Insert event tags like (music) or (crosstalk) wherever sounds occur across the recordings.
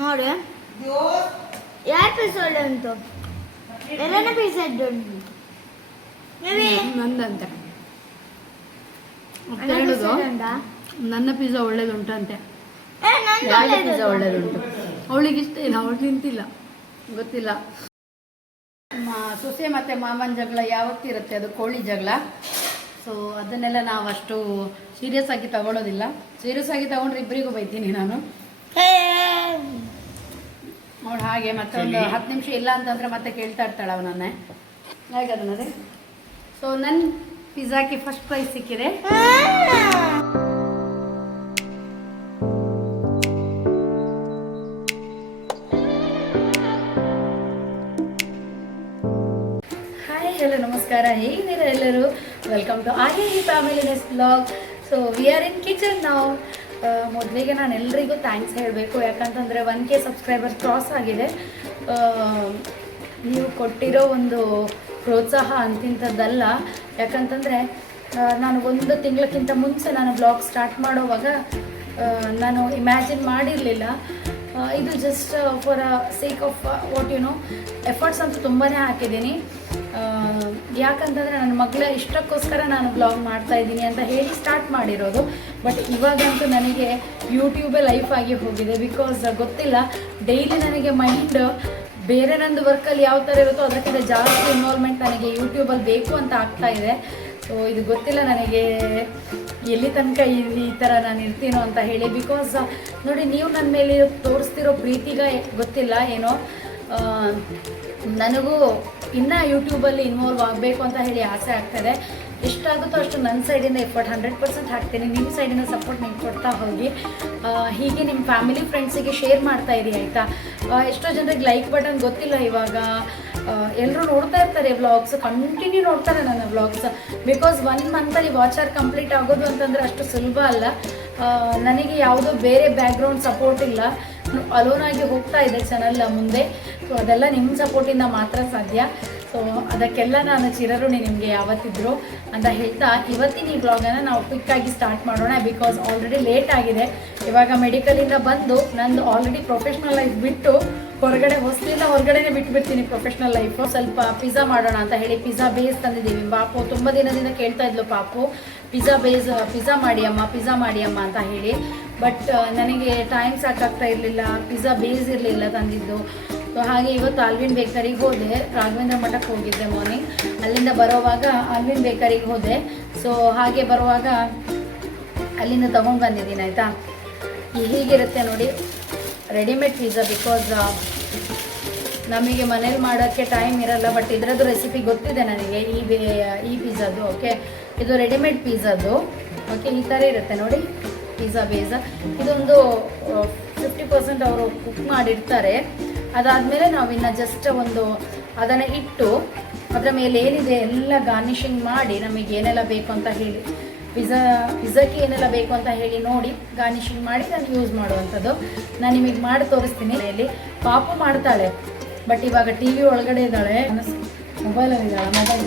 ನೋಡಿ. ಯಾರು ಪೀಸ್ ಒಳ್ಳೆ ಉಂಟು? ಎಲ್ಲನ ಪೀಸ್ ಉಂಟು ಮೇಬಿ ನಂದಂತೆ. ಹೇಳುದು? ನನ್ನ ಪಿಜ್ಜಾ ಒಳ್ಳೇದುಂಟಂತೆ ಯಾರಿಗೆ ಪಿಜ್ಜಾ ಒಳ್ಳೇದುಂಟು ಅವಳಿಗೆ ಇಷ್ಟ ಇಲ್ಲ ಅವಳು ತಿಂತಿಲ್ಲ ಗೊತ್ತಿಲ್ಲ. ಸೊಸೆ ಮತ್ತೆ ಮಾಮನ ಜಗಳ ಯಾವತ್ತಿರುತ್ತೆ ಅದು ಕೋಳಿ ಜಗಳ. ಸೊ ಅದನ್ನೆಲ್ಲ ನಾವು ಅಷ್ಟು ಸೀರಿಯಸ್ ಆಗಿ ತಗೊಳ್ಳೋದಿಲ್ಲ ಸೀರಿಯಸ್ ಆಗಿ ತಗೊಂಡ್ರೆ ಇಬ್ಬರಿಗೂ ಬೈತೀನಿ ನಾನು. ಅವಳು ಹಾಗೆ ಮತ್ತೊಂದು ಒಂದು ಹತ್ತು ನಿಮಿಷ ಇಲ್ಲ ಅಂತಂದ್ರೆ ಮತ್ತೆ ಕೇಳ್ತಾ ಇರ್ತಾಳೆ ಅವನನ್ನೇ. ಹಾಗೆ ಅದನ್ನದೇ ಸೊ ನನ್ನ ಪಿಜ್ಜಾಕ್ಕೆ ಫಸ್ಟ್ ಪ್ರೈಸ್ ಸಿಕ್ಕಿದೆ. ಹಲೋ ನಮಸ್ಕಾರ. ಹೇಗಿದ್ದೀರಾ ಎಲ್ಲರೂ? Welcome to Arya family ness blog so we are in kitchen ನಾವು ಮೊದಲಿಗೆ ನಾನು ಎಲ್ರಿಗೂ ಥ್ಯಾಂಕ್ಸ್ ಹೇಳಬೇಕು. ಯಾಕಂತಂದರೆ ಒನ್ ಕೆ ಸಬ್ಸ್ಕ್ರೈಬರ್ ಕ್ರಾಸ್ ಆಗಿದೆ. ನೀವು ಕೊಟ್ಟಿರೋ ಒಂದು ಪ್ರೋತ್ಸಾಹ ಅಂತಿಂಥದ್ದಲ್ಲ. ಯಾಕಂತಂದರೆ ನಾನು ಒಂದು ತಿಂಗಳಕ್ಕಿಂತ ಮುಂಚೆ ನಾನು ಬ್ಲಾಗ್ ಸ್ಟಾರ್ಟ್ ಮಾಡೋವಾಗ ನಾನು ಇಮ್ಯಾಜಿನ್ ಮಾಡಿರಲಿಲ್ಲ. ಇದು just for a sake of what you know efforts ಅಂತೂ ತುಂಬಾ ಹಾಕಿದ್ದೀನಿ. ಯಾಕಂತಂದರೆ ನನ್ನ ಮಗಳ ಇಷ್ಟಕ್ಕೋಸ್ಕರ ನಾನು ಬ್ಲಾಗ್ ಮಾಡ್ತಾ ಇದ್ದೀನಿ ಅಂತ ಹೇಳಿ ಸ್ಟಾರ್ಟ್ ಮಾಡಿರೋದು. ಬಟ್ ಇವಾಗಂತೂ ನನಗೆ ಯೂಟ್ಯೂಬೇ ಲೈಫ್ ಆಗಿ ಹೋಗಿದೆ ಬಿಕಾಸ್ ಗೊತ್ತಿಲ್ಲ ಡೈಲಿ ನನಗೆ ಮೈಂಡ್ ಬೇರೆ ನಂದು ವರ್ಕಲ್ಲಿ ಯಾವ ಥರ ಇರುತ್ತೋ ಅದಕ್ಕಿಂತ ಜಾಸ್ತಿ ಇನ್ವಾಲ್ವ್ಮೆಂಟ್ ನನಗೆ ಯೂಟ್ಯೂಬಲ್ಲಿ ಬೇಕು ಅಂತ ಆಗ್ತಾ ಇದೆ. ಸೊ ಇದು ಗೊತ್ತಿಲ್ಲ ನನಗೆ ಎಲ್ಲಿ ತನಕ ಈ ಈ ಥರ ನಾನು ಇರ್ತೀನೋ ಅಂತ ಹೇಳಿ ಬಿಕಾಸ್ ನೋಡಿ ನೀವು ನನ್ನ ಮೇಲೆ ತೋರಿಸ್ತಿರೋ ಪ್ರೀತಿಗ ಗೊತ್ತಿಲ್ಲ ಏನೋ. ನನಗೂ ಇನ್ನೂ ಯೂಟ್ಯೂಬಲ್ಲಿ ಇನ್ವಾಲ್ವ್ ಆಗಬೇಕು ಅಂತ ಹೇಳಿ ಆಸೆ ಆಗ್ತದೆ. ಎಷ್ಟಾಗುತ್ತೋ ಅಷ್ಟು ನನ್ನ ಸೈಡಿಂದ ಎಫರ್ಟ್ ಹಂಡ್ರೆಡ್ ಪರ್ಸೆಂಟ್ ಹಾಕ್ತೀನಿ. ನಿಮ್ಮ ಸೈಡಿಂದ ಸಪೋರ್ಟ್ ನೀವು ಕೊಡ್ತಾ ಹೋಗಿ. ಹೀಗೆ ನಿಮ್ಮ ಫ್ಯಾಮಿಲಿ ಫ್ರೆಂಡ್ಸಿಗೆ ಶೇರ್ ಮಾಡ್ತಾ ಇರಿ, ಆಯಿತಾ? ಎಷ್ಟೋ ಜನರಿಗೆ ಲೈಕ್ ಬಟನ್ ಗೊತ್ತಿಲ್ಲ ಇವಾಗ. ಎಲ್ಲರೂ ನೋಡ್ತಾ ಇರ್ತಾರೆ ವ್ಲಾಗ್ಸ್ ಕಂಟಿನ್ಯೂ ನೋಡ್ತಾರೆ ನನ್ನ ವ್ಲಾಗ್ಸ್ ಬಿಕಾಸ್ ಒನ್ ಮಂತಲ್ಲಿ ವಾಚರ್ ಕಂಪ್ಲೀಟ್ ಆಗೋದು ಅಂತಂದರೆ ಅಷ್ಟು ಸುಲಭ ಅಲ್ಲ. ನನಗೆ ಯಾವುದೋ ಬೇರೆ ಬ್ಯಾಕ್ಗ್ರೌಂಡ್ ಸಪೋರ್ಟ್ ಇಲ್ಲ. ಅಲೋನ್ ಆಗಿ ಹೋಗ್ತಾ ಇದೆ ಚಾನಲ್ ಮುಂದೆ. ಸೊ ಅದೆಲ್ಲ ನಿಮ್ಮ ಸಪೋರ್ಟಿಂದ ಮಾತ್ರ ಸಾಧ್ಯ. ಸೊ ಅದಕ್ಕೆಲ್ಲ ನಾನು ಚಿರಋಣಿ ನಿಮಗೆ ಯಾವತ್ತಿದ್ರು ಅಂತ ಹೇಳ್ತಾ ಇವತ್ತಿನ ಈ ಬ್ಲಾಗನ್ನು ನಾವು ಕ್ವಿಕ್ಕಾಗಿ ಸ್ಟಾರ್ಟ್ ಮಾಡೋಣ ಬಿಕಾಸ್ ಆಲ್ರೆಡಿ ಲೇಟ್ ಆಗಿದೆ. ಇವಾಗ ಮೆಡಿಕಲಿಂದ ಬಂದು ನಂದು ಆಲ್ರೆಡಿ ಪ್ರೊಫೆಷ್ನಲ್ ಲೈಫ್ ಬಿಟ್ಟು ಹೊರಗಡೆ ಹೊಸಲಿಂದ ಹೊರಗಡೆನೆ ಬಿಟ್ಬಿಡ್ತೀನಿ ಪ್ರೊಫೆಷ್ನಲ್ ಲೈಫು ಸ್ವಲ್ಪ ಪಿಜ್ಜಾ ಮಾಡೋಣ ಅಂತ ಹೇಳಿ ಪಿಜ್ಜಾ ಬೇಸ್ ತಂದಿದ್ದೀವಿ ಪಾಪು ತುಂಬ ದಿನದಿಂದ ಕೇಳ್ತಾ ಇದ್ಲು ಪಾಪು. ಪಿಜ್ಜಾ ಬೇಸ್ ಪಿಜ್ಜಾ ಮಾಡಿ ಅಮ್ಮ ಪಿಜ್ಜಾ ಮಾಡಿ ಅಮ್ಮ ಅಂತ ಹೇಳಿ. ಬಟ್ ನನಗೆ ಟೈಮ್ ಸಾಕಾಗ್ತಾ ಇರಲಿಲ್ಲ ಪಿಜ್ಜಾ ಬೇಸ್ ಇರಲಿಲ್ಲ ತಂದಿದ್ದು. ಸೊ ಹಾಗೆ ಇವತ್ತು ಆಲ್ವಿನ್ ಬೇಕರಿಗೆ ಹೋದೆ. ರಾಘವೇಂದ್ರ ಮಠಕ್ಕೆ ಹೋಗಿದ್ದೆ ಮಾರ್ನಿಂಗ್ ಅಲ್ಲಿಂದ ಬರೋವಾಗ ಆಲ್ವಿನ್ ಬೇಕರಿಗೆ ಹೋದೆ. ಸೊ ಹಾಗೆ ಬರುವಾಗ ಅಲ್ಲಿಂದ ತೊಗೊಂಡು ಬಂದಿದ್ದೀನಿ, ಆಯಿತಾ? ಹೀಗಿರುತ್ತೆ ನೋಡಿ ರೆಡಿಮೇಡ್ ಪಿಜ್ಜಾ ಬಿಕಾಸ್ ನಮಗೆ ಮನೇಲಿ ಮಾಡೋಕ್ಕೆ ಟೈಮ್ ಇರಲ್ಲ ಬಟ್ ಇದರದ್ದು ರೆಸಿಪಿ ಗೊತ್ತಿದೆ ನನಗೆ, ಈ ಈ ಪಿಜ್ಜಾದು ಓಕೆ ಇದು ರೆಡಿಮೇಡ್ ಪಿಜ್ಜಾದು ಓಕೆ ಈ ಥರ ಇರುತ್ತೆ ನೋಡಿ. ಪಿಜ್ಜಾ ಬೇಸ ಇದೊಂದು ಫಿಫ್ಟಿ ಪರ್ಸೆಂಟ್ ಅವರು ಕುಕ್ ಮಾಡಿರ್ತಾರೆ. ಅದಾದಮೇಲೆ ನಾವಿನ್ನು ಜಸ್ಟ್ ಒಂದು ಅದನ್ನು ಇಟ್ಟು ಅದರ ಮೇಲೆ ಏನಿದೆ ಎಲ್ಲ ಗಾರ್ನಿಷಿಂಗ್ ಮಾಡಿ ನಮಗೆ ಏನೆಲ್ಲ ಬೇಕು ಅಂತ ಹೇಳಿ ಪಿಜ್ಜಾ ಪಿಜ್ಜಾಕ್ಕೆ ಏನೆಲ್ಲ ಬೇಕು ಅಂತ ಹೇಳಿ ನೋಡಿ ಗಾರ್ನಿಷಿಂಗ್ ಮಾಡಿ ನಾನು ಯೂಸ್ ಮಾಡುವಂಥದ್ದು. ನಾನು ನಿಮಗೆ ಮಾಡಿ ತೋರಿಸ್ತೀನಿ. ಇಲ್ಲಿ ಪಾಪು ಮಾಡ್ತಾಳೆ ಬಟ್ ಇವಾಗ ಟಿ ವಿ ಒಳಗಡೆ ಇದ್ದಾಳೆ. ಮೊಬೈಲಲ್ಲಿ ಇದ್ದಾಳೆ ಮೊಬೈಲ್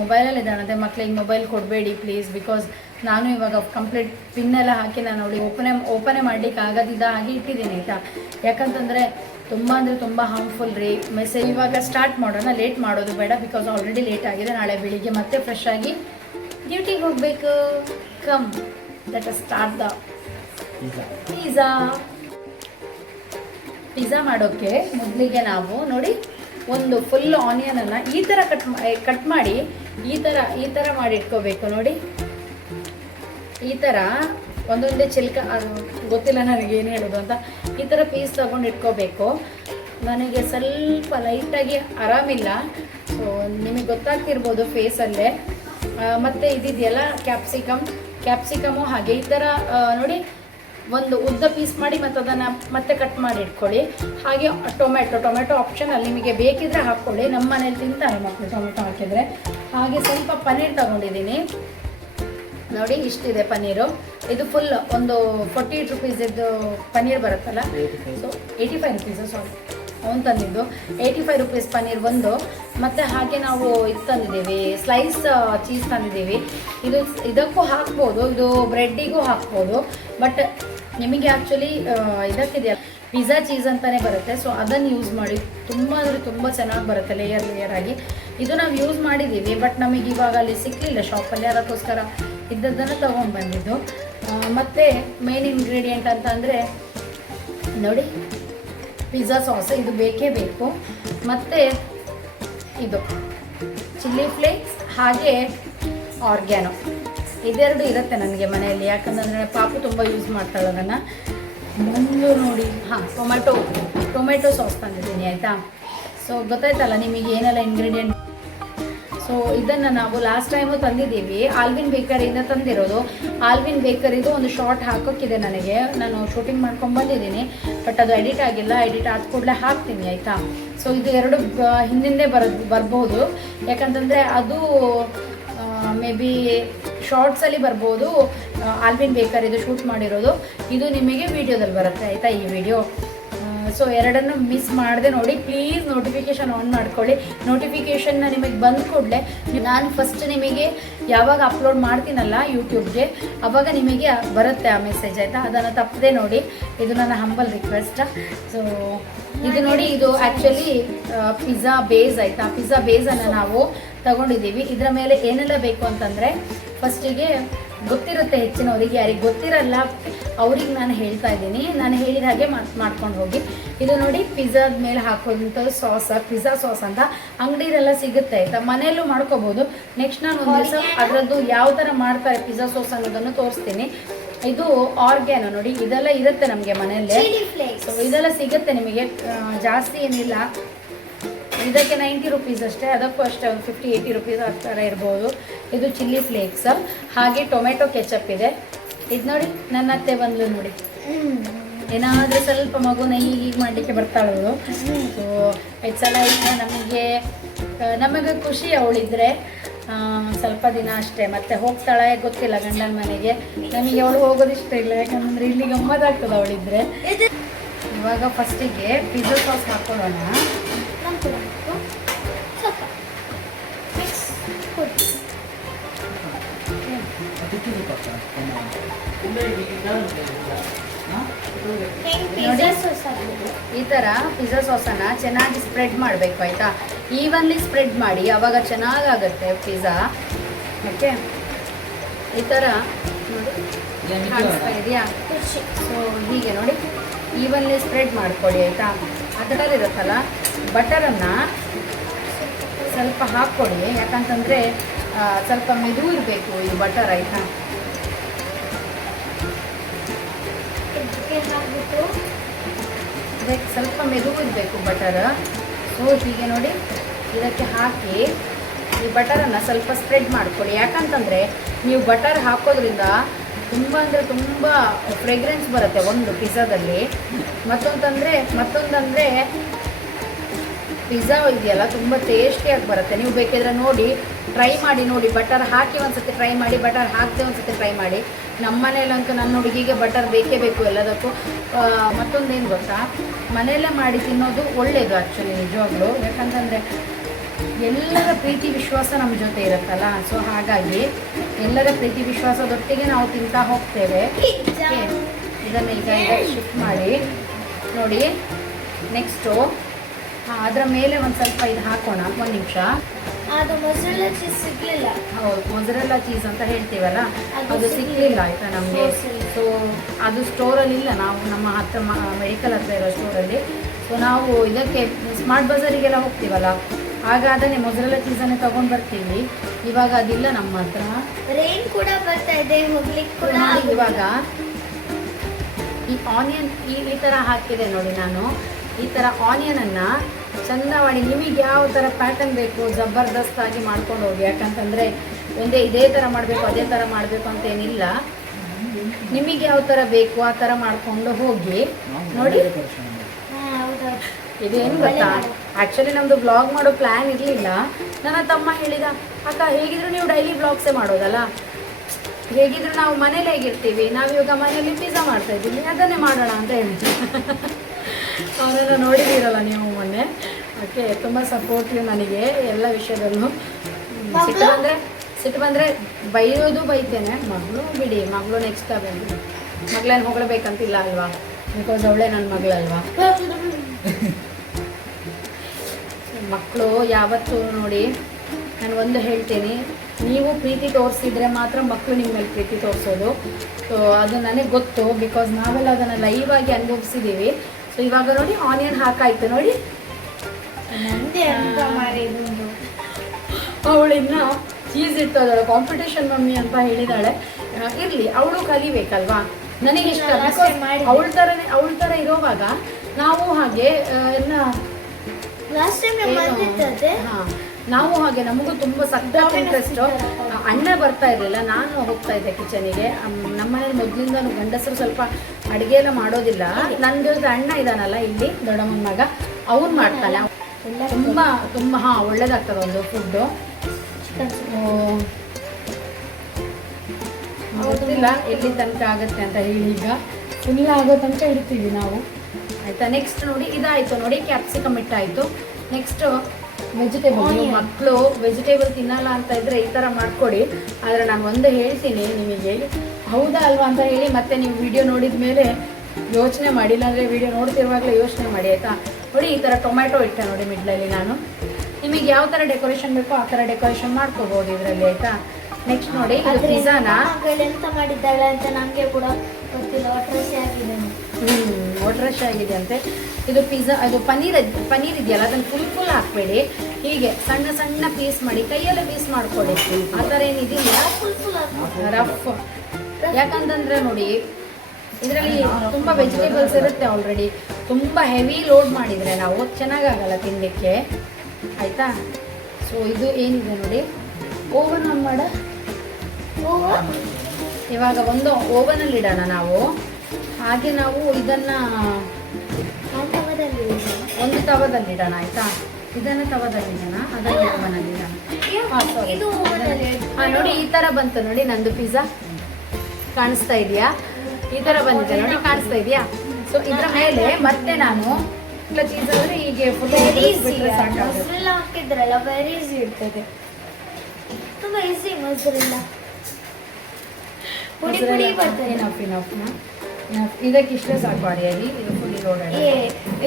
ಮೊಬೈಲಲ್ಲಿ ಇದ್ದಾನಂತೆ ಮಕ್ಳಿಗೆ ಮೊಬೈಲ್ ಕೊಡಬೇಡಿ ಪ್ಲೀಸ್ ಬಿಕಾಸ್ ನಾನು ಇವಾಗ ಕಂಪ್ಲೀಟ್ ಪಿನ್ ಎಲ್ಲ ಹಾಕಿ ನಾನು ಅವಳಿಗೆ ಓಪನ್ ಓಪನೇ ಮಾಡಲಿಕ್ಕೆ ಆಗೋದಿಲ್ಲ ಹಾಗೆ ಇಟ್ಟಿದ್ದೀನಿ ಆಯಿತಾ? ಯಾಕಂತಂದರೆ ತುಂಬ ಅಂದರೆ ತುಂಬ ಹಾರ್ಮ್ಫುಲ್ ರೀ. ಮೆಸೇಜ್ ಇವಾಗ ಸ್ಟಾರ್ಟ್ ಮಾಡೋಣ ಲೇಟ್ ಮಾಡೋದು ಬೇಡ ಬಿಕಾಸ್ ಆಲ್ರೆಡಿ ಲೇಟ್ ಆಗಿದೆ. ನಾಳೆ ಬೆಳಿಗ್ಗೆ ಮತ್ತೆ ಫ್ರೆಶ್ ಆಗಿ ಡ್ಯೂಟಿಗೆ ಹೋಗಬೇಕು. Come that start the pizza pizza ಮಾಡೋಕ್ಕೆ ಮೊದಲಿಗೆ ನಾವು ನೋಡಿ ಒಂದು ಫುಲ್ ಆನಿಯನನ್ನು ಈ ಥರ ಕಟ್ ಕಟ್ ಮಾಡಿ ಈ ಥರ ಈ ಥರ ಮಾಡಿ ಇಟ್ಕೋಬೇಕು ನೋಡಿ. ಈ ಥರ ಒಂದೊಂದೇ ಚಿಲ್ಕ ಗೊತ್ತಿಲ್ಲ ನನಗೆ ಏನು ಹೇಳೋದು ಅಂತ. ಈ ಥರ ಪೀಸ್ ತಗೊಂಡು ಇಟ್ಕೋಬೇಕು. ನನಗೆ ಸ್ವಲ್ಪ ಲೈಟಾಗಿ ಆರಾಮಿಲ್ಲ. ಸೊ ನಿಮಗೆ ಗೊತ್ತಾಗ್ತಿರ್ಬೋದು ಫೇಸಲ್ಲೇ ಮತ್ತು ಇದಿದೆಯಲ್ಲ ಕ್ಯಾಪ್ಸಿಕಮ್ ಕ್ಯಾಪ್ಸಿಕಮು ಹಾಗೆ ಈ ಥರ ನೋಡಿ ಒಂದು ಉದ್ದ ಪೀಸ್ ಮಾಡಿ ಮತ್ತು ಅದನ್ನು ಮತ್ತೆ ಕಟ್ ಮಾಡಿ ಇಟ್ಕೊಳ್ಳಿ. ಹಾಗೆ ಟೊಮೆಟೊ ಟೊಮೆಟೊ ಆಪ್ಷನಲ್ ನಿಮಗೆ ಬೇಕಿದ್ರೆ ಹಾಕ್ಕೊಳ್ಳಿ. ನಮ್ಮ ಮನೇಲಿ ತಿಂತಾರೆ ಮಕ್ಕಳು ಟೊಮೆಟೊ ಹಾಕಿದರೆ. ಹಾಗೆ ಸ್ವಲ್ಪ ಪನ್ನೀರ್ ತಗೊಂಡಿದ್ದೀನಿ. ನೋಡಿ ಇಷ್ಟಿದೆ ಪನ್ನೀರು. ಇದು ಫುಲ್ ಒಂದು ಫೋರ್ಟಿ ಏಟ್ ರುಪೀಸಿದ್ದು ಪನ್ನೀರ್ ಬರುತ್ತಲ್ಲ? So eighty five rupees sorry ಅವನು ತಂದಿದ್ದು. ಏಯ್ಟಿ ಫೈವ್ ರುಪೀಸ್ ಪನ್ನೀರ್ ಒಂದು. ಮತ್ತು ಹಾಗೆ ನಾವು ಇದು ತಂದಿದ್ದೀವಿ ಸ್ಲೈಸ್ ಚೀಸ್ ತಂದಿದ್ದೀವಿ. ಇದು ಇದಕ್ಕೂ ಹಾಕ್ಬೋದು. ಇದು ಬ್ರೆಡ್ಡಿಗೂ ಹಾಕ್ಬೋದು. ಬಟ್ ನಿಮಗೆ ಆ್ಯಕ್ಚುಲಿ ಇದಕ್ಕಿದೆಯಲ್ಲ ಪಿಜ್ಜಾ ಚೀಸ್ ಅಂತಲೇ ಬರುತ್ತೆ. ಸೊ ಅದನ್ನು ಯೂಸ್ ಮಾಡಿ ತುಂಬ ಅಂದರೆ ತುಂಬ ಚೆನ್ನಾಗಿ ಬರುತ್ತೆ ಲೇಯರ್ ಲೇಯರ್ ಆಗಿ. ಇದು ನಾವು ಯೂಸ್ ಮಾಡಿದ್ದೀವಿ ಬಟ್ ನಮಗೆ ಇವಾಗ ಅಲ್ಲಿ ಸಿಕ್ಕಲಿಲ್ಲ ಶಾಪಲ್ಲಿ ಅದಕ್ಕೋಸ್ಕರ ಇದ್ದದ್ದನ್ನು ತೊಗೊಂಡ್ಬಂದಿದ್ದು ಮತ್ತು ಮೇನ್ ಇಂಗ್ರೀಡಿಯೆಂಟ್ ಅಂತ ಅಂದರೆ ನೋಡಿ ಪಿಜ್ಜಾ ಸಾಸ್ ಇದು ಬೇಕೇ ಬೇಕು. ಮತ್ತು ಇದು ಚಿಲ್ಲಿ ಫ್ಲೇಕ್ಸ್ ಹಾಗೆ ಆರ್ಗ್ಯಾನೋ ಇದೆರಡು ಇರುತ್ತೆ ನನಗೆ ಮನೆಯಲ್ಲಿ. ಯಾಕಂತಂದರೆ ಪಾಪು ತುಂಬ ಯೂಸ್ ಮಾಡ್ತಾಳೆ ಅದನ್ನು. ಮುಂದೆ ನೋಡಿ, ಹಾಂ ಟೊಮೆಟೊ ಟೊಮೆಟೊ ಸಾಸ್ ತಂದಿದ್ದೀನಿ, ಆಯಿತಾ? ಸೊ ಗೊತ್ತಾಯ್ತಲ್ಲ ನಿಮಗೆ ಏನೆಲ್ಲ ಇಂಗ್ರೀಡಿಯೆಂಟ್ ಸೊ ಇದನ್ನು ನಾವು ಲಾಸ್ಟ್ ಟೈಮು ತಂದಿದ್ದೀವಿ. ಆಲ್ವಿನ್ ಬೇಕರಿಯಿಂದ ತಂದಿರೋದು. ಆಲ್ವಿನ್ ಬೇಕರಿದು ಒಂದು ಶಾರ್ಟ್ ಹಾಕೋಕ್ಕಿದೆ ನನಗೆ. ನಾನು ಶೂಟಿಂಗ್ ಮಾಡ್ಕೊಂಡು ಬಂದಿದ್ದೀನಿ. ಬಟ್ ಅದು ಎಡಿಟ್ ಆಗಿಲ್ಲ. ಎಡಿಟ್ ಆದ ಕೂಡಲೇ ಹಾಕ್ತೀನಿ, ಆಯಿತಾ? ಸೊ ಇದು ಎರಡು ಹಿಂದಿಂದೆ ಬರೋದು, ಬರ್ಬೋದು. ಯಾಕಂತಂದರೆ ಅದು ಮೇ ಬಿ ಶಾರ್ಟ್ಸಲ್ಲಿ ಬರ್ಬೋದು ಆಲ್ವಿನ್ ಬೇಕರಿದು ಶೂಟ್ ಮಾಡಿರೋದು. ಇದು ನಿಮಗೆ ವಿಡಿಯೋದಲ್ಲಿ ಬರುತ್ತೆ, ಆಯಿತಾ ಈ ವಿಡಿಯೋ ಸೊ ಎರಡನ್ನು ಮಿಸ್ ಮಾಡದೆ ನೋಡಿ ಪ್ಲೀಸ್ ನೋಟಿಫಿಕೇಶನ್ ಆನ್ ಮಾಡ್ಕೊಳ್ಳಿ. ನೋಟಿಫಿಕೇಷನ್ನ ನಿಮಗೆ ಬಂದ ಕೂಡಲೇ ನಾನು ಫಸ್ಟ್ ನಿಮಗೆ ಯಾವಾಗ ಅಪ್ಲೋಡ್ ಮಾಡ್ತೀನಲ್ಲ ಯೂಟ್ಯೂಬ್ಗೆ ಅವಾಗ ನಿಮಗೆ ಬರುತ್ತೆ ಆ ಮೆಸೇಜ್ ಆಯಿತಾ? ಅದನ್ನು ತಪ್ಪದೆ ನೋಡಿ. ಇದು ನನ್ನ ಹಂಬಲ್ ರಿಕ್ವೆಸ್ಟ್ ಸೊ ಇದು ನೋಡಿ, ಇದು ಆ್ಯಕ್ಚುಲಿ ಪಿಜ್ಜಾ ಬೇಸ್ ಆಯಿತಾ? ಪಿಜ್ಜಾ ಬೇಸನ್ನು ನಾವು ತಗೊಂಡಿದ್ದೀವಿ. ಇದರ ಮೇಲೆ ಏನೆಲ್ಲ ಬೇಕು ಅಂತಂದರೆ ಫಸ್ಟಿಗೆ ಗೊತ್ತಿರುತ್ತೆ ಹೆಚ್ಚಿನವರಿಗೆ ಯಾರಿಗೆ ಗೊತ್ತಿರಲ್ಲ ಅವ್ರಿಗೆ ನಾನು ಹೇಳ್ತಾ ಇದ್ದೀನಿ. ನಾನು ಹೇಳಿದ ಹಾಗೆ ಮಾಡ್ ಮಾಡ್ಕೊಂಡು ಹೋಗಿ. ಇದು ನೋಡಿ ಪಿಜ್ಜಾದ ಮೇಲೆ ಹಾಕೋದಂಥ ಸಾಸ್ ಪಿಜ್ಜಾ ಸಾಸ್ ಅಂತ ಅಂಗಡಿಯಲ್ಲ ಸಿಗುತ್ತೆ. ಆಯಿತಾ ಮನೆಯಲ್ಲೂ ಮಾಡ್ಕೋಬೋದು. ನೆಕ್ಸ್ಟ್ ನಾನು ಒಂದು ದಿವಸ ಅದರದ್ದು ಯಾವ ಥರ ಮಾಡ್ತಾರೆ ಪಿಜ್ಜಾ ಸಾಸ್ ಅನ್ನೋದನ್ನು ತೋರಿಸ್ತೀನಿ. ಇದು ಆರ್ಗ್ಯಾನೋ ನೋಡಿ ಇದೆಲ್ಲ ಇರುತ್ತೆ ನಮಗೆ ಮನೆಯಲ್ಲೇ. ಇದೆಲ್ಲ ಸಿಗುತ್ತೆ ನಿಮಗೆ. ಜಾಸ್ತಿ ಏನಿಲ್ಲ. ಇದಕ್ಕೆ ನೈಂಟಿ ರುಪೀಸ್ ಅಷ್ಟೇ, ಅದಕ್ಕೂ ಅಷ್ಟೇ ಒಂದು ಫಿಫ್ಟಿ ಏಯ್ಟಿ ರುಪೀಸ್ ಆ ಥರ ಇರ್ಬೋದು. ಇದು ಚಿಲ್ಲಿ ಫ್ಲೇಕ್ಸ್, ಹಾಗೆ ಟೊಮೆಟೊ ಕೆಚಪ್ ಇದೆ. ಇದು ನೋಡಿ, ನನ್ನ ಅತ್ತೆ ಬಂದ್ಲು ನೋಡಿ. ಏನಾದರೂ ಸ್ವಲ್ಪ ಮಗುನ ಈಗ ಈಗ ಮಾಡಲಿಕ್ಕೆ ಬರ್ತಾಳದು ಸೊ ಐದು ಸಲ ಈಗ ನಮಗೆ ನಮಗೆ ಖುಷಿ ಅವಳಿದ್ರೆ ಸ್ವಲ್ಪ ದಿನ ಅಷ್ಟೇ. ಮತ್ತೆ ಹೋಗ್ತಾಳೆ, ಗೊತ್ತಿಲ್ಲ ಗಂಡನ ಮನೆಗೆ. ನಮಗೆ ಅವಳು ಹೋಗೋದು ಇಷ್ಟ ಇಲ್ಲ, ಯಾಕಂದ್ರೆ ಇಲ್ಲಿ ಗಮ್ಮತ್ತಾಗ್ತದೆ ಅವಳಿದ್ರೆ. ಇವಾಗ ಫಸ್ಟಿಗೆ ಪಿಜ್ಜಾ ಸಾಸ್ ಹಾಕೊಳ್ಳೋಣ. ಈ ಥರ ಪಿಜ್ಜಾ ಸಾಸನ್ನು ಚೆನ್ನಾಗಿ ಸ್ಪ್ರೆಡ್ ಮಾಡಬೇಕು ಆಯಿತಾ? ಈವನ್ಲಿ ಸ್ಪ್ರೆಡ್ ಮಾಡಿ ಅವಾಗ ಚೆನ್ನಾಗಾಗತ್ತೆ ಪಿಜ್ಜಾ ಓಕೆ ಈ ಥರ ನೋಡಿ ಕಾಣಿಸ್ತಾ ಇದೆಯಾ ಸೊ ಹೀಗೆ ನೋಡಿ ಈವನ್ಲಿ ಸ್ಪ್ರೆಡ್ ಮಾಡ್ಕೊಳ್ಳಿ ಆಯಿತಾ? ಅದರಲ್ಲಿರುತ್ತಲ್ಲ ಬಟರನ್ನು ಸ್ವಲ್ಪ ಹಾಕ್ಕೊಳ್ಳಿ ಯಾಕಂತಂದರೆ ಸ್ವಲ್ಪ ಮೆದು ಇರಬೇಕು ಈ ಬಟರ್ ಆಯಿತಾ? ಇದಕ್ಕೆ ಸ್ವಲ್ಪ ಮೆದು ಇರಬೇಕು ಬಟರ್. ಸೊ ಹೀಗೆ ನೋಡಿ ಇದಕ್ಕೆ ಹಾಕಿ ಈ ಬಟರನ್ನು ಸ್ವಲ್ಪ ಸ್ಪ್ರೆಡ್ ಮಾಡ್ಕೊಳ್ಳಿ. ಯಾಕಂತಂದರೆ ನೀವು ಬಟರ್ ಹಾಕೋದ್ರಿಂದ ತುಂಬ ಅಂದರೆ ತುಂಬ ಫ್ರೆಗ್ರೆನ್ಸ್ ಬರುತ್ತೆ ಒಂದು ಪಿಜ್ಜಾದಲ್ಲಿ. ಮತ್ತೊಂದಂದರೆ ಮತ್ತೊಂದಂದರೆ ಪಿಜ್ಜಾ ಇದೆಯಲ್ಲ, ತುಂಬ ಟೇಸ್ಟಿಯಾಗಿ ಬರುತ್ತೆ. ನೀವು ಬೇಕಿದ್ರೆ ನೋಡಿ, ಟ್ರೈ ಮಾಡಿ ನೋಡಿ. ಬಟರ್ ಹಾಕಿ ಒಂದು ಸತಿ ಟ್ರೈ ಮಾಡಿ, ಬಟರ್ ಹಾಕದೆ ಒಂದ್ಸತಿ ಟ್ರೈ ಮಾಡಿ. ನಮ್ಮ ಮನೇಲಂತೂ ನನ್ನ ಹುಡುಗಿಗೆ ಬಟರ್ ಬೇಕೇ ಬೇಕು ಎಲ್ಲದಕ್ಕೂ. ಮತ್ತೊಂದೇನು ಗೊತ್ತಾ? ಮನೆಯಲ್ಲೇ ಮಾಡಿ ತಿನ್ನೋದು ಒಳ್ಳೆಯದು ಆ್ಯಕ್ಚುಲಿ ನಿಜವಾಗ್ಲೂ. ಯಾಕಂತಂದರೆ ಎಲ್ಲರ ಪ್ರೀತಿ ವಿಶ್ವಾಸ ನಮ್ಮ ಜೊತೆ ಇರುತ್ತಲ್ಲ? ಸೊ ಹಾಗಾಗಿ ಎಲ್ಲರ ಪ್ರೀತಿ ವಿಶ್ವಾಸದೊಟ್ಟಿಗೆ ನಾವು ತಿಂತಾ ಹೋಗ್ತೇವೆ. ಇದನ್ನು ಈಗ ಶಿಫ್ಟ್ ಮಾಡಿ. ನೋಡಿ ನೆಕ್ಸ್ಟು ಅದರ ಮೇಲೆ ಒಂದು ಸ್ವಲ್ಪ ಇದು ಹಾಕೋಣ ಒಂದು ನಿಮಿಷ. ಅದು ಮೊಸರೆಲ್ಲ ಚೀಸ್ ಸಿಗ್ಲಿಲ್ಲ. ಹೌದು ಮೊಸರೆಲ್ಲ ಚೀಸ್ ಅಂತ ಹೇಳ್ತೀವಲ್ಲ? ಅದು ಸಿಗ್ಲಿಲ್ಲ. ಆಯ್ತಾ ನಮಗೆ? ಸೊ ಅದು ಸ್ಟೋರಲ್ಲಿ ಇಲ್ಲ ನಾವು ನಮ್ಮ ಹತ್ರ ಮೆಡಿಕಲ್ ಹತ್ರ ಇರೋ ಸ್ಟೋರಲ್ಲಿ ಸೊ ನಾವು ಇದಕ್ಕೆ ಸ್ಮಾರ್ಟ್ ಬಜಾರಿಗೆಲ್ಲ ಹೋಗ್ತೀವಲ್ಲ? ಆಗ ಅದನ್ನೇ ಮೊಸರೆಲ್ಲ ಚೀಸನ್ನೇ ತೊಗೊಂಡು ಬರ್ತೀವಿ. ಇವಾಗ ಅದಿಲ್ಲ ನಮ್ಮ ಹತ್ರ. ರೈನ್ ಕೂಡ ಬರ್ತಾ ಇದೆ ಹೋಗ್ಲಿಕ್ಕೆ ಇವಾಗ ಈ ಆನಿಯನ್ ಈ ಈ ಥರ ಹಾಕಿದೆ ನೋಡಿ ನಾನು. ಈ ಥರ ಆನಿಯನನ್ನು ಚಂದ ಮಾಡಿ ನಿಮಗೆ ಯಾವ ಥರ ಪ್ಯಾಟರ್ನ್ ಬೇಕು ಜಬರ್ದಸ್ತಾಗಿ ಮಾಡ್ಕೊಂಡು ಹೋಗಿ. ಯಾಕಂತಂದರೆ ಒಂದೇ ಇದೇ ಥರ ಮಾಡಬೇಕು ಅದೇ ಥರ ಮಾಡಬೇಕು ಅಂತೇನಿಲ್ಲ ನಿಮಗೆ ಯಾವ ಥರ ಬೇಕು ಆ ಥರ ಮಾಡಿಕೊಂಡು ಹೋಗಿ. ನೋಡಿ. ಇದೇನು ಗೊತ್ತಾ? ಆ್ಯಕ್ಚುಲಿ ನಮ್ಮದು ಬ್ಲಾಗ್ ಮಾಡೋ ಪ್ಲ್ಯಾನ್ ಇರಲಿಲ್ಲ. ನನ್ನ ತಮ್ಮ ಹೇಳಿದ ಅಕ್ಕ ಹೇಗಿದ್ರು ನೀವು ಡೈಲಿ ಬ್ಲಾಗ್ಸೇ ಮಾಡೋದಲ್ಲ? ಹೇಗಿದ್ರು ನಾವು ಮನೇಲಿ ಹೇಗಿರ್ತೀವಿ? ನಾವಿವಾಗ ಮನೇಲಿ ಪಿಜ್ಜಾ ಮಾಡ್ತಾ ಇದ್ದೀವಿ. ಅದನ್ನೇ ಮಾಡೋಣ ಅಂತ ಹೇಳಿದ್ರು (laughs) ಅವನನ್ನು ನೋಡಿದ್ದೀರಲ್ಲ ನೀವು ಮೊನ್ನೆ? ಓಕೆ ತುಂಬ ಸಪೋರ್ಟಿವ್ ನನಗೆ ಎಲ್ಲ ವಿಷಯದಲ್ಲೂ. ಸಿಟ್ಟು? ಬಂದರೆ ಸಿಟ್ಟು ಬಂದರೆ ಬೈಯೋದು ಬೈತೇನೆ. ಮಗಳು ಬಿಡಿ ಮಗಳು ನೆಕ್ಸ್ಟ್ ಬಂದು ಮಗಳೇನು ಹೊಗಳಬೇಕಂತಿಲ್ಲ ಅಲ್ವಾ? ಬಿಕಾಸ್ ಅವಳೆ ನನ್ನ ಮಗಳಲ್ವಾ ಮಕ್ಕಳು ಯಾವತ್ತೂ ನೋಡಿ ನಾನು ಒಂದು ಹೇಳ್ತೀನಿ. ನೀವು ಪ್ರೀತಿ ತೋರಿಸಿದ್ರೆ ಮಾತ್ರ ಮಕ್ಕಳು ನಿಮ್ಮ ಮೇಲೆ ಪ್ರೀತಿ ತೋರಿಸೋದು. ಸೊ ಅದು ನನಗೆ ಗೊತ್ತು ಬಿಕಾಸ್ ನಾವೆಲ್ಲ ಅದನ್ನು ಲೈವ್ ಆಗಿ ಅನುಭವಿಸಿದ್ದೀವಿ ಸೊ ಇವಾಗ ನೋಡಿ ಆನಿಯನ್ ಹಾಕಾಯ್ತು ನೋಡಿ. ಅವಳು ಅವಳಿನ್ನ ಚೀಸ್ ಇತ್ತು ಅದಳ ಕಾಂಪಿಟೇಷನ್ ಮಮ್ಮಿ ಅಂತ ಹೇಳಿದಾಳೆ. ಇರಲಿ ಅವಳು ಕಲಿಬೇಕಲ್ವಾ? ನನಗೆ ಇಷ್ಟ ಮಾಡಿದ್ದೆ. ಅವಳ ಥರನೇ ಅವಳ ಥರ ಇರೋವಾಗ ನಾವು ಹಾಗೆ ಎಲ್ಲ ಲಾಸ್ಟ್ ಟೈಮ್ ಹಾ, ನಾವು ಹಾಗೆ ನಮಗೂ ತುಂಬ ಸಖತ್ ಇಂಟ್ರೆಸ್ಟ್ ಅಣ್ಣ ಬರ್ತಾ ಇರಲಿಲ್ಲ ನಾನು ಹೋಗ್ತಾ ಇದ್ದೆ ಕಿಚನಿಗೆ ನಮ್ಮನೇಲಿ ಮೊದಲಿಂದ ಗಂಡಸರು ಸ್ವಲ್ಪ ಅಡುಗೆ ಎಲ್ಲ ಮಾಡೋದಿಲ್ಲ. ನನ್ನ ಜೊತೆ ಅಣ್ಣ ಇದಾನಲ್ಲ ಇಲ್ಲಿ ದೊಡ್ಡಮ್ಮನ ಮಗ. ಅವ್ನು ಮಾಡ್ತಾನೆ. ತುಂಬ ತುಂಬ ಹಾಂ ಒಳ್ಳೇದಾಗ್ತದೆ ಒಂದು ಫುಡ್ಡು ಗೊತ್ತಿಲ್ಲ ಎಲ್ಲಿ ತನಕ ಆಗುತ್ತೆ ಅಂತ ಹೇಳಿ ಈಗ. ಇಲ್ಲ ಆಗೋ ತನಕ ಇಡ್ತೀವಿ ನಾವು. ಆಯ್ತಾ ನೆಕ್ಸ್ಟ್ ನೋಡಿ ಇದಾಯಿತು ನೋಡಿ ಕ್ಯಾಪ್ಸಿಕಮ್ ಇಟ್ಟಾಯಿತು ನೆಕ್ಸ್ಟ್ ವೆಜಿಟೇಬಲ್ ಮಕ್ಕಳು ವೆಜಿಟೇಬಲ್ ತಿನ್ನಲ್ಲ ಅಂತ ಇದ್ರೆ ಈ ತರ ಮಾಡ್ಕೊಡಿ. ಆದ್ರೆ ನಾನು ಒಂದು ಹೇಳ್ತೀನಿ, ನಿಮಗೆ ಹೌದಾ ಅಲ್ವಾ ಅಂತ ಹೇಳಿ ಮತ್ತೆ ನೀವು ವಿಡಿಯೋ ನೋಡಿದ ಮೇಲೆ ಯೋಚನೆ ಮಾಡಿ ಇಲ್ಲಾಂದ್ರೆ ವಿಡಿಯೋ ನೋಡ್ತಿರುವಾಗಲೇ ಯೋಚನೆ ಮಾಡಿ, ಆಯ್ತಾ? ನೋಡಿ, ಈ ತರ ಟೊಮ್ಯಾಟೊ ಇಟ್ಟೆ ನೋಡಿ ಮಿಡ್ಲಲ್ಲಿ ನಾನು. ನಿಮಗೆ ಯಾವ ತರ ಡೆಕೋರೇಷನ್ ಬೇಕೋ ಆ ತರ ಡೆಕೋರೇಷನ್ ಮಾಡ್ಕೋಬೋದು ಇದರಲ್ಲಿ, ಆಯಿತಾ? ನೆಕ್ಸ್ಟ್ ನೋಡಿ ಇದು ಪಿಜ್ಜಾನ ಎಂತ ಮಾಡಿದ್ದಾಳೆ ಅಂತ ನನಗೆ ಕೂಡ ಗೊತ್ತಿಲ್ಲ. ಆಗಿದೆ. ಆಗಿದ್ದಾನೆ ರಶ್ ಆಗಿದೆ ಅಂತೆ. ಇದು ಪಿಜ್ಜಾ ಅದು ಪನ್ನೀರ್ ಪನೀರ್ ಪನ್ನೀರ್ ಇದೆಯಲ್ಲ ಅದನ್ನು ಫುಲ್ ಫುಲ್ ಹಾಕ್ಬೇಡಿ. ಹೀಗೆ ಸಣ್ಣ ಸಣ್ಣ ಪೀಸ್ ಮಾಡಿ ಕೈಯಲ್ಲಿ ಪೀಸ್ ಮಾಡ್ಕೊಳ್ಳಿ ಆ ಥರ ಏನಿದೆಯಲ್ಲ ಫುಲ್ ಫುಲ್ ಆಗಿ ರಫ್ ಯಾಕಂತಂದ್ರೆ ನೋಡಿ ಇದರಲ್ಲಿ ತುಂಬ ವೆಜಿಟೇಬಲ್ಸ್ ಇರುತ್ತೆ ಆಲ್ರೆಡಿ ತುಂಬ ಹೆವಿ ಲೋಡ್ ಮಾಡಿದರೆ ನಾವು ಚೆನ್ನಾಗಾಗಲ್ಲ ತಿನ್ನಲಿಕ್ಕೆ ಆಯಿತಾ? ಸೊ ಇದು ಏನಿದೆ ನೋಡಿ? ಓವನ್ ಆನ್ ಮಾಡ. ಇವಾಗ ಒಂದು ಓವನಲ್ಲಿ ಇಡೋಣ ನಾವು. ಹಾಗೆ ನಾವು ಇದನ್ನು ಒಂದು ತವದಲ್ಲಿ ಇಡೋಣ. ಆಯಿತಾ? ಇದನ್ನು ತವದಲ್ಲಿ ಇಡೋಣ ಅದನ್ನು ಓವನಲ್ಲಿ ಇಡೋಣ. ಹಾ, ನೋಡಿ ಈ ತರ ಬಂತು ನೋಡಿ ನಂದು ಪಿಜ್ಜಾ ಕಾಣಿಸ್ತಾ ಇದೆಯಾ? ಈ ತರ ಬಂದಿದೆ ನೋಡಿ ಕಾಣಿಸ್ತಾ ಇದೆಯಾ? ಸೊ ಇದ್ರ ಮೇಲೆ ಮತ್ತೆ ನಾನು ಚೀಸ್ ಹೀಗೆ ಹಾಕಿದ್ರಲ್ಲ ವೆರಿ ಈಸಿ ಇರ್ತದೆ. ತುಂಬಾ ಈಸಿ ಮೊಸರೆಲ್ಲ ಪುಡಿ ಪುಡಿ ಬರ್ತದೆ ಸಾಕು ಅಡಿಯಲ್ಲಿ ಇದು ಫುಲ್ಲಿ ಲೋಡೆಡ್ ಏ,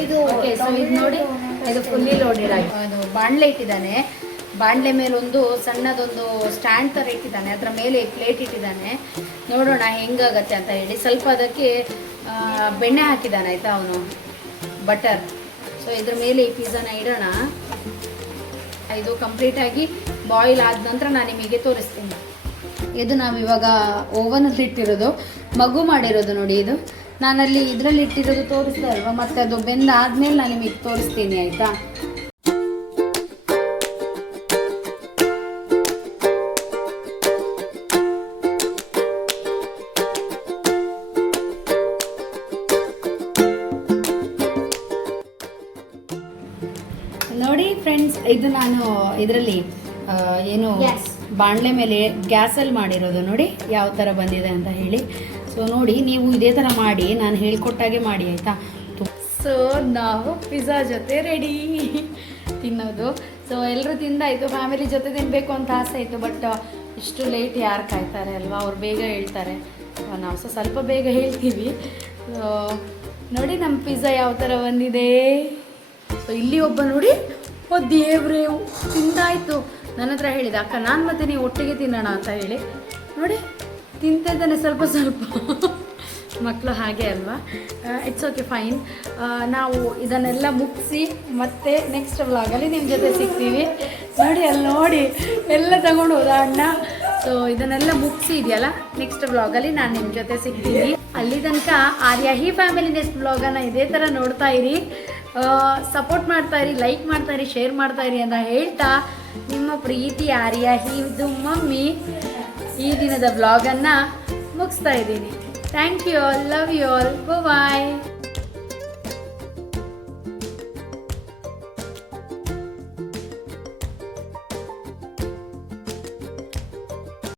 ಇದು ಓಕೆ ಸೊ ಇದು ನೋಡಿ ಇದು ಫುಲ್ಲಿ ಲೋಡೆಡ್ ಆಗಿ. ಅದು ಬಾಣಲೆ ಇಟ್ಟಿದ್ದಾನೆ. ಬಾಣಲೆ ಮೇಲೆ ಒಂದು ಸಣ್ಣದೊಂದು ಸ್ಟ್ಯಾಂಡ್ ಥರ ಇಟ್ಟಿದ್ದಾನೆ. ಅದರ ಮೇಲೆ ಪ್ಲೇಟ್ ಇಟ್ಟಿದ್ದಾನೆ. ನೋಡೋಣ ಹೆಂಗಾಗತ್ತೆ ಅಂತ ಹೇಳಿ. ಸ್ವಲ್ಪ ಅದಕ್ಕೆ ಬೆಣ್ಣೆ ಹಾಕಿದ್ದಾನೆ ಆಯ್ತಾ ಅವನು? ಬಟರ್ ಸೊ ಇದ್ರ ಮೇಲೆ ಈ ಪಿಜ್ಜಾನ ಇಡೋಣ. ಇದು ಕಂಪ್ಲೀಟ್ ಆಗಿ ಬಾಯ್ಲ್ ಆದ ನಂತರ ನಾನು ನಿಮಗೆ ತೋರಿಸ್ತೀನಿ. ಇದು ನಾವು ಇವಾಗ ಓವನಲ್ಲಿ ಇಟ್ಟಿರೋದು. ಮಗು ಮಾಡಿರೋದು ನೋಡಿ ಇದು. ನಾನಲ್ಲಿ ಇದರಲ್ಲಿ ಇಟ್ಟಿರೋದು ತೋರಿಸ್ತಾ ಇಲ್ವಾ ಮತ್ತೆ ಅದು ಬೆಂದಾದ್ಮೇಲೆ ನಾನು ನಿಮಗೆ ತೋರಿಸ್ತೀನಿ, ಆಯ್ತಾ? ನೋಡಿ ಫ್ರೆಂಡ್ಸ್ ಇದು ನಾನು ಇದರಲ್ಲಿ ಏನು. ಬಾಣಲೆ ಮೇಲೆ ಗ್ಯಾಸಲ್ಲಿ ಮಾಡಿರೋದು ನೋಡಿ ಯಾವ ಥರ ಬಂದಿದೆ ಅಂತ ಹೇಳಿ. ಸೊ ನೋಡಿ, ನೀವು ಇದೇ ಥರ ಮಾಡಿ, ನಾನು ಹೇಳಿಕೊಟ್ಟಾಗೆ ಮಾಡಿ, ಆಯಿತಾ? ಸೊ ನಾವು ಪಿಜ್ಜಾ ಜೊತೆ ರೆಡಿ ತಿನ್ನೋದು. ಸೊ ಎಲ್ಲರೂ ತಿಂದಾಯಿತು ಫ್ಯಾಮಿಲಿ ಜೊತೆ ತಿನ್ನಬೇಕು ಅಂತ ಆಸೆ ಇತ್ತು ಬಟ್ ಇಷ್ಟು ಲೇಟ್ ಯಾರು ಕಾಯ್ತಾರೆ ಅಲ್ವಾ? ಅವ್ರು ಬೇಗ ಹೇಳ್ತಾರೆ. ನಾವು ಸೊ ಸ್ವಲ್ಪ ಬೇಗ ಹೇಳ್ತೀವಿ. ಸೊ ನೋಡಿ ನಮ್ಮ ಪಿಜ್ಜಾ ಯಾವ ಥರ ಬಂದಿದೆ. ಸೊ ಇಲ್ಲಿ ಒಬ್ಬ ನೋಡಿ, ಓ ದೇವ್ರೇ ತಿಂದಾಯ್ತು. ನನ್ನ ಹತ್ರ ಹೇಳಿದ, ಅಕ್ಕ, ನಾನು ಮತ್ತೆ ನೀವು ಒಟ್ಟಿಗೆ ತಿನ್ನೋಣ ಅಂತ ಹೇಳಿ. ನೋಡಿ ತಿಂತಿದ್ದಾನೆ ಸ್ವಲ್ಪ ಸ್ವಲ್ಪ. ಮಕ್ಕಳು ಹಾಗೆ ಅಲ್ವಾ? ಇಟ್ಸ್ ಓಕೆ ಫೈನ್ ನಾವು ಇದನ್ನೆಲ್ಲ ಮುಗಿಸಿ ಮತ್ತೆ ನೆಕ್ಸ್ಟ್ ವ್ಲಾಗಲ್ಲಿ ನಿಮ್ಮ ಜೊತೆ ಸಿಗ್ತೀವಿ. ನೋಡಿ, ಅಲ್ಲಿ ನೋಡಿ, ಎಲ್ಲ ತಗೊಂಡು ಹೋದ ಅಣ್ಣ. ಸೊ ಇದನ್ನೆಲ್ಲ ಮುಗಿಸಿ ಇದೆಯಲ್ಲ ನೆಕ್ಸ್ಟ್ ವ್ಲಾಗಲ್ಲಿ ನಾನು ನಿಮ್ಮ ಜೊತೆ ಸಿಗ್ತೀನಿ. ಅಲ್ಲಿ ತನಕ ಆರ್ಯ ಹಿ ಫ್ಯಾಮಿಲಿ ನೆಕ್ಸ್ಟ್ ವ್ಲಾಗನ್ನು ಇದೇ ಥರ ನೋಡ್ತಾ ಇರಿ. ಸಪೋರ್ಟ್ ಮಾಡ್ತಾ ಇರಿ ಲೈಕ್ ಮಾಡ್ತಾ ಇರಿ ಶೇರ್ ಮಾಡ್ತಾ ಇರಿ ಅಂತ ಹೇಳ್ತಾ ನಿಮ್ಮ ಪ್ರೀತಿ ಆರ್ಯ ಇದು ಮಮ್ಮಿ ಈ ದಿನದ ವ್ಲಾಗನ್ನು ಮುಗಿಸ್ತಾ ಇದ್ದೀನಿ. Thank you all love you all bye